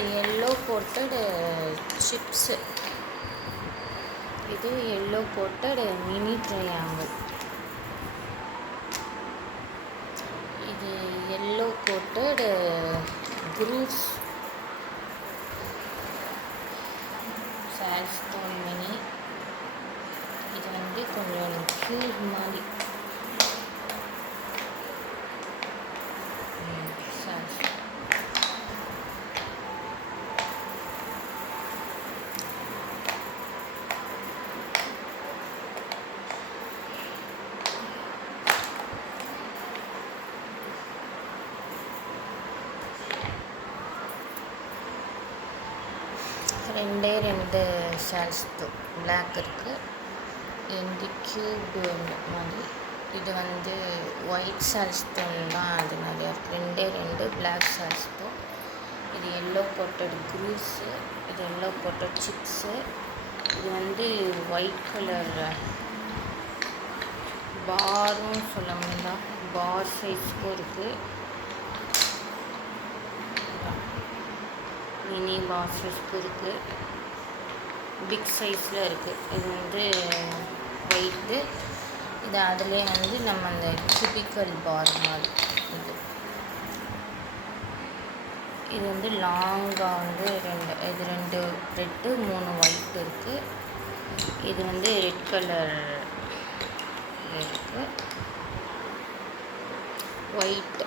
இது yellow coated chips. இது yellow coated mini triangle. இது yellow coated cruise sandstone mini. இது வந்து கொஞ்சம் க்யூப் மாதிரி. ரெண்டே ரெண்டு ஷால்ஸ் பிளாக் இருக்குது. இந்த க்யூப் மாதிரி. இது வந்து ஒயிட் ஷால்ஸ் தான் அது நிறையா இருக்குது. ரெண்டே ரெண்டு பிளாக் ஷால்ஸ். இது எல்லோ கோட்டட் குரூஸு. இது எல்லோ கோட்டட் சிப்ஸு. இது வந்து ஒயிட் கலர் பாரும் சொல்ல முடியல, பார் சைஸ்க்கும் இருக்குது. மினி பார் சைஸ்க்கும் இருக்குது, பிக் சைஸில் இருக்குது. இது வந்து ஒயிட்டு. இது அதிலே வந்து நம்ம அந்த கியூபிக்கல் பார் மாதிரி. இது வந்து லாங்காக வந்து ரெண்டு ரெட்டு 3 ஒயிட் இருக்குது. இது வந்து ரெட் கலர் இருக்குது, ஒயிட்